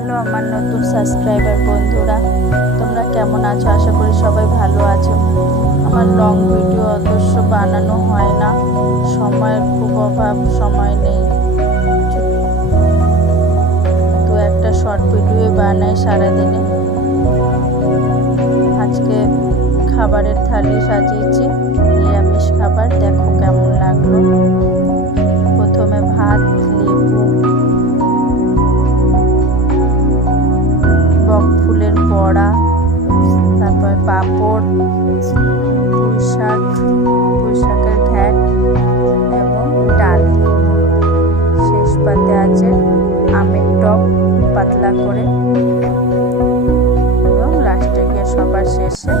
Hello আমার নতুন subscriber বন্ধুরা, তোমরা কেমন আছো? আশা করি সবাই ভালো আছো। আমার লং ভিডিও অবশ্য বানানো হয় না, সময়ের খুব অভাব, সময় নেই। তো একটা শর্ট ভিডিও বানাই সারাদিনে। আজকে খাবারের থালি সাজিয়েছি, নিরামিষ খাবার, দেখো কেমন লাগলো। প্রথমে ভাত, লেবু, বক ফুলের বড়া, তারপর পাঁপড়, পুঁই শাকের ঘ্যাট এবং ডাল। শেষ পাতে আছে আমের টক পাতলা করে, এবং লাস্টে গিয়ে সবার শেষে